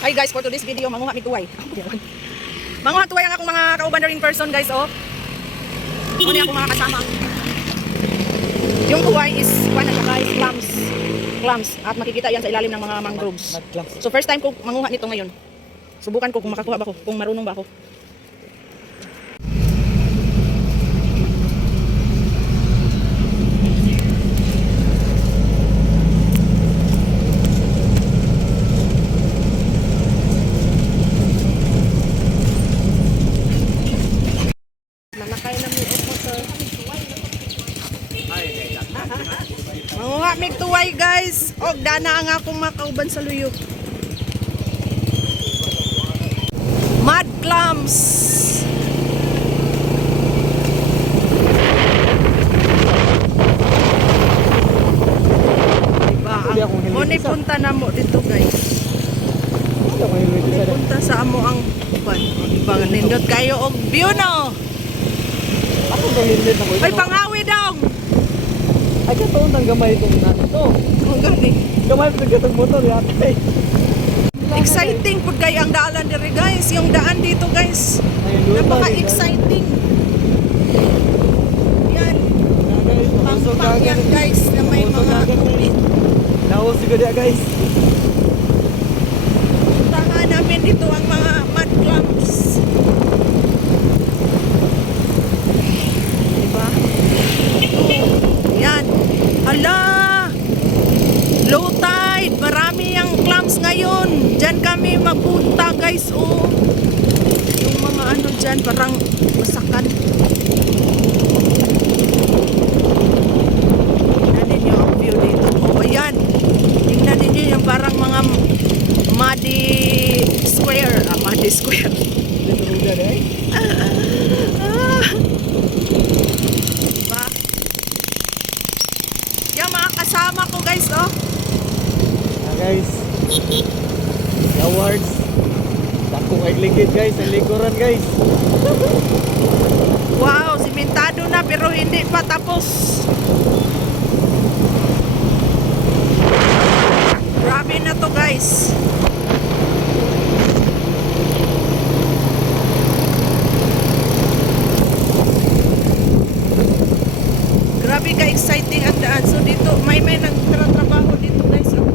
Hi guys, for today's video, manguha mig tuway. Manguha tuway ang akong mga kauban in person guys, oh. Ano yung akong mga kasama. Yung tuway is, ano siya guys, clams. Clams. At makikita yan sa ilalim ng mga mangroves. So first time ko manguha nito ngayon. Subukan ko kung makakuha ba ako, kung marunong ba ako. Manguha mig tuway guys. Og dana ang akong makauban sa luyo. Mud clams. Diba? Muni punta na mo dito guys. Muni punta sa amo ang uban. Diba? Nindot kayo og view no. Ay pangawi daw. Ay, katoon ang gamay itong nato to. Oh, gani. Gamay pa itong motor yata. Exciting po kayo ang daanan diri guys. Yung daan dito guys. Napaka-exciting. Yan. Pang yan guys na may mga tubig. Naos ko dia guys. Puntahan namin dito ang mga mud clams. Diba? Yan. Hala! Low tide. Marami ang clams ngayon. Diyan kami magpunta guys. Oh. Yung mga ano dyan parang masakan. Tingnan ninyo ang view dito. Oh, ayan. Tingnan ninyo yung parang mga muddy square. Muddy square. Dito udah deh. Diba? Yung mga kasama ko guys, oh. Guys. Awards. Dako kay ligid guys, ang likuran guys. Wow, simentado na pero hindi pa tapos. Grabe na to guys. Grabe ka exciting ang daan. So dito may nagtratrabaho dito guys. Oh.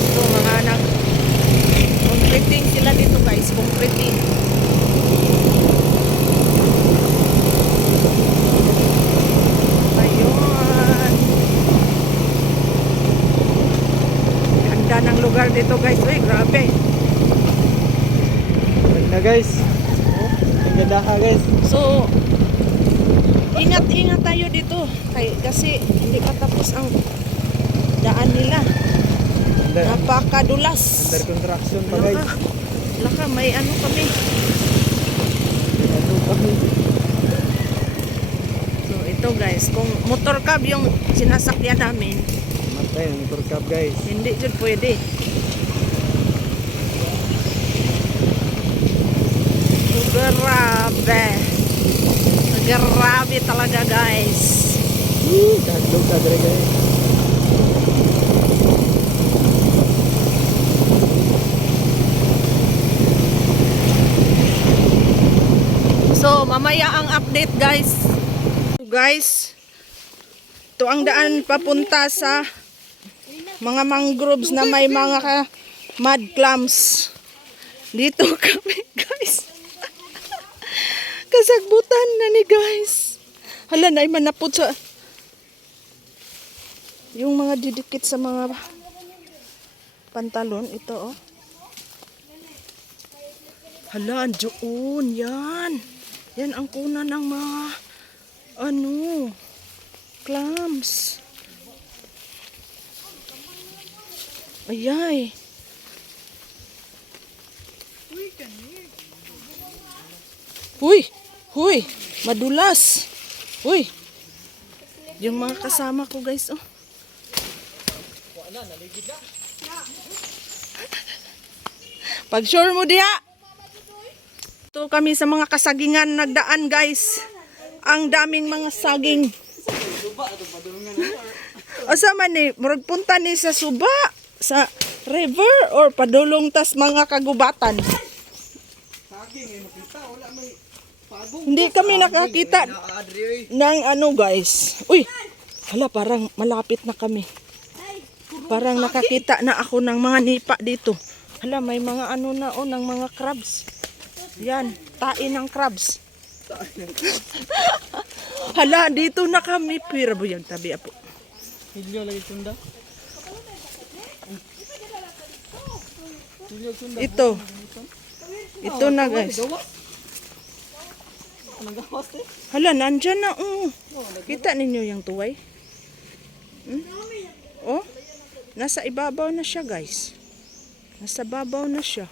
Ito mga anak. Concreting sila dito guys. Concreting. Ayun. Ganda ng lugar dito guys. Uy, grabe. Na guys. Ang ganda ka guys. So, ingat-ingat tayo dito. Kasi hindi pa tapos ang daan nila. Napakadulas. Under construction pa guys. Laka, may ano kami. Ano kami? So, ito guys. Kung motor cab yung sinasakyan namin, Matay ang motor cab guys. hindi yun pwede. Grabe. Grabe talaga guys. Kaglog ka dire guys. So, mamaya ang update guys. So, guys, ito ang daan papunta sa mga mangroves na may mga mud clams. Dito kami guys. Kasagbutan na ni guys. Hala na, ay manapot sa yung mga didikit sa mga pantalon. Ito oh. Hala, andoon. Yan. Yan ang kuna ng mga ano, clams. Ayay. Huy, huy, madulas. Huy. Yung mga kasama ko guys, oh. Pag sure mo diha. Ito kami sa mga kasagingan nagdaan guys. Ang daming mga saging. Asa man ni, murag punta ni sa suba, sa river or padulong tas mga kagubatan. Hindi kami nakakita ng ano guys. Uy, hala parang malapit na kami. Parang nakakita na ako ng mga nipa dito. Hala may mga ano na o ng mga crabs. Yan, tain ng crabs. Hala, dito na kami. Pira bo yung tabi apo. Hilyo lagi tunda. Ito. Ito na guys. Hala, nandyan na. Kita ninyo yung tuway? Oh, nasa ibabaw na siya guys. Nasa babaw na siya.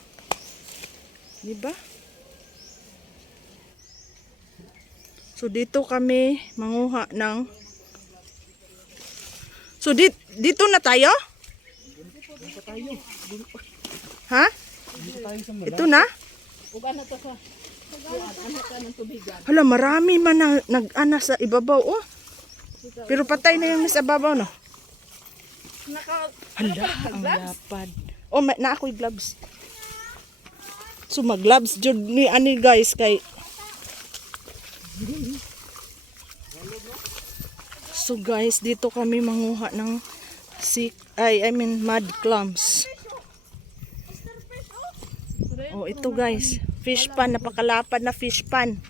Diba? So dito kami manguha ng So dito na tayo? Ha? Ito na? Hala, marami man na nag-ana sa ibabaw oh. Pero patay na yung nasa ibabaw no. Hala, ang lapad. Oh, na ako'y gloves. So mag-gloves jud ni ani guys kay So guys, dito kami manguha ng mud clams. Oh, ito guys, fish pan, napakalapad na fish pan.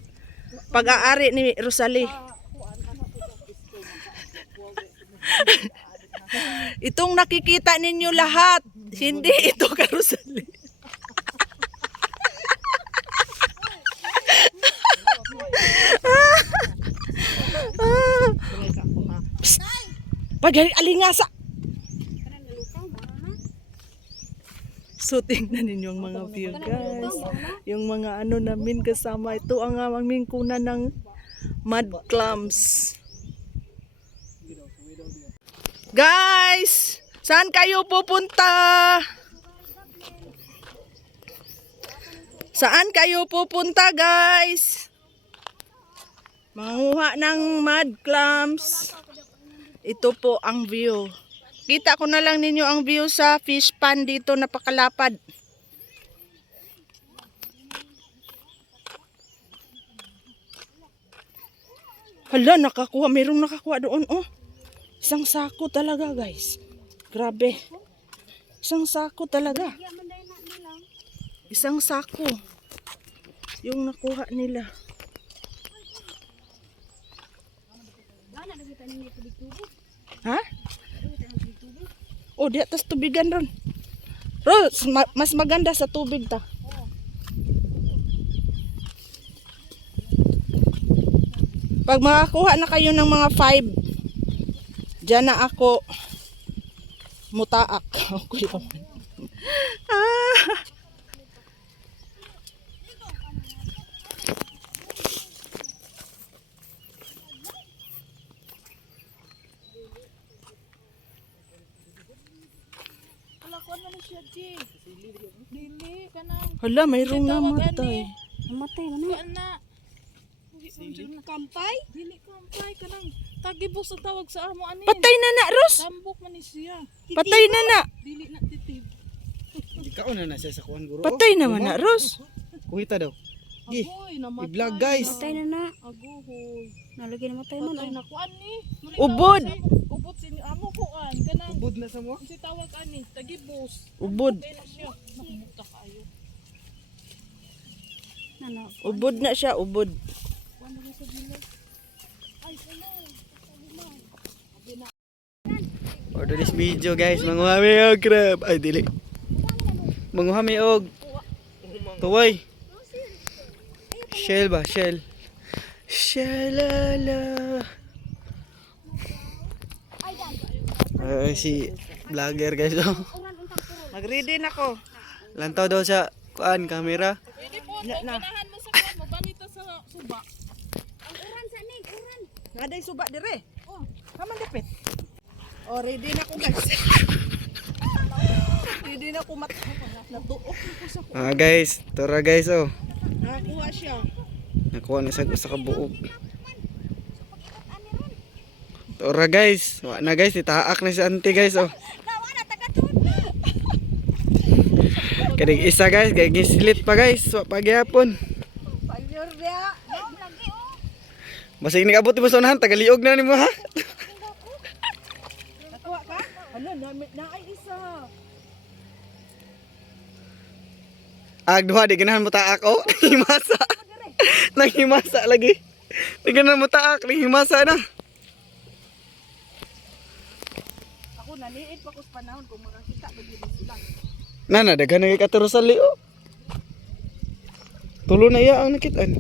Pag-aari ni Rosalie. Itong nakikita ninyo lahat, hindi ito ka Rosalie. Pagay alingasa. So tingnan ninyo ang mga view guys. Yung mga ano namin kasama. Ito ang aming kuna ng mud clams. Guys! Saan kayo pupunta? Saan kayo pupunta guys? Manguha ng mud clams. Ito po ang view. Kita ko na lang ninyo ang view sa fish pan dito, napakalapad. Hala, nakakuha. Mayroong nakakuha doon. Oh. Isang sako talaga guys. Grabe. Isang sako talaga. Isang sako. Yung nakuha nila. Ha? Oh, di atas tubigan ron. Ros, mas maganda sa tubig ta. Pag makakuha na kayo ng mga 5, diyan na ako mutaak. Okay naman. Hala, mayroong namatay. Namatay man na. Kampay? Dili kampay kanang tagibos ang tawag sa amo ani. Patay na na, Ros. Tambok man ni siya. Patay na na. Dili na titib. Di ka una na siya sa kuan guro. Patay naman na, Ros. Kuhita daw. Gi. Agoy namatay. I-vlog guys. Matay na na. Agoy. Nalagi na matay man. Patay na kuan ni. Ubod. Ubod sini amo kuan kanang Ubod na sa mo. si tawag ani tagibos. Ubod. Patay na siya. Nakumuta kayo. Nano. Ubod na siya, ubod. For this video guys, manguha mi og crab. Ay dili. Manguha mi og tuway. Shell ba? Shell. Shalala. Ay si vlogger guys. Mag-ready na ko. Lantaw daw sa kuan camera. Pwede po Na. ganahan mo sa kuan mo balita sa suba. Naday suba dire. Oh, haman dapit. Oh, ready na ko guys. Ready na ko natuok ko sa Guys, tara guys oh. Nakakuha siya. Nakuha na sa kabuog. Ora guys, wa na guys, itaak na si auntie guys oh. Kaning isa guys, kay gislit pa guys, wa pagyapon. Basig ni abot mo sa unahan, tagaliog na nimo ha. Nakuha ka? Ano, naay isa. Duha di ganahan mo taak oh. Himasa. Nanghimasa lagi. Di ganahan mo taak, himasa na. Ako naliit pa ko sa panahon kung makakita ba din sila. Nana, daghan na katurusan li oh. Tulo na iya ang nakitaan.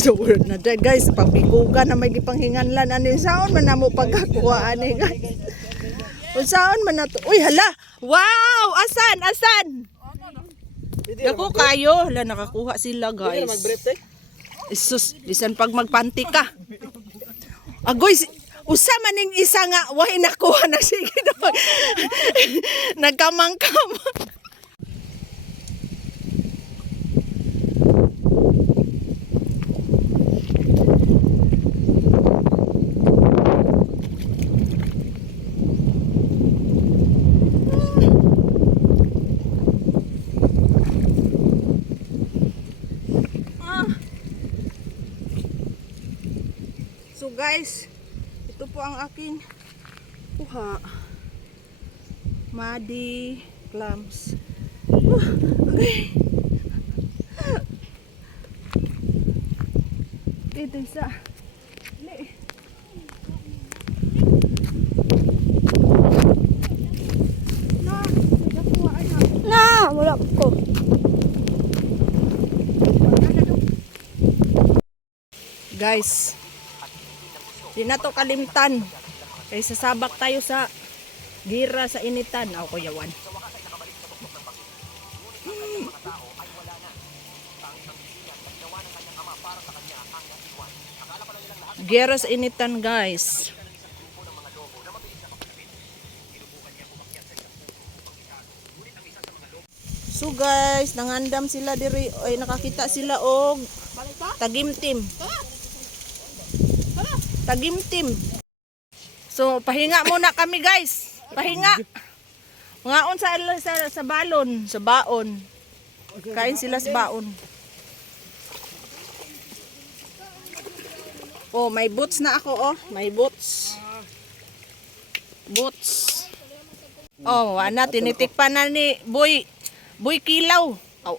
So word na dyan guys, pagbikugan na may gipanghinganlan ano yung saon man namo pagkakuha ani guys. Unsaon man nato? Uy hala. Wow, asan? Dako kayo, hala nakakuha sila guys. Isus, bisan pag magpanti ka. Agoy, usa maning isa nga way nakuha na sige daw. Nagkamangkam. So guys, ito po ang aking kuha. Muddy clams. Okay. Ito isa. Na, wala ko. Guys, di na to kalimtan. Kaya sasabak tayo sa gira sa initan. Ako kuyawan. Gira sa initan guys. So guys, nangandam sila diri. Ay nakakita sila og tagimtim. Tagimtim. So pahinga muna kami guys. Pahinga. Ngaon sa balon, sa baon. Kain sila sa baon. Oh, may boots na ako oh. May boots. Boots. Oh, wala tinitikpan na ni Boy Kilaw. Oh.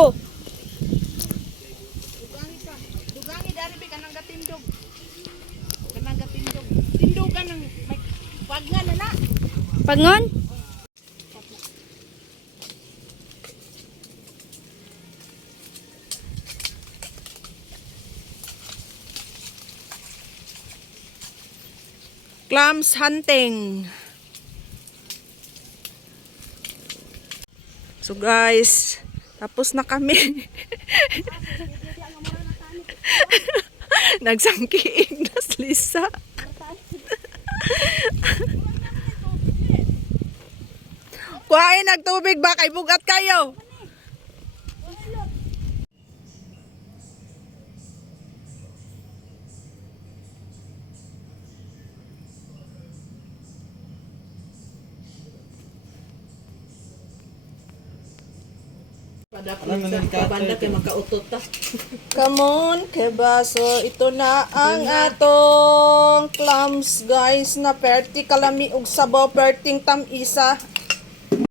Oh, Dugangi dari bi kanang gatindog. Kanang gatindog. Tindogan ng may pagna na na. pangon. Clams hunting. So guys, tapos na kami. Nagsangkiig na si Lisa. Kuhain nagtubig ba kay bugat kayo? Come on, keba. So, ito na ang atong clams, guys, na perti kalami og sabaw, perting tamisa.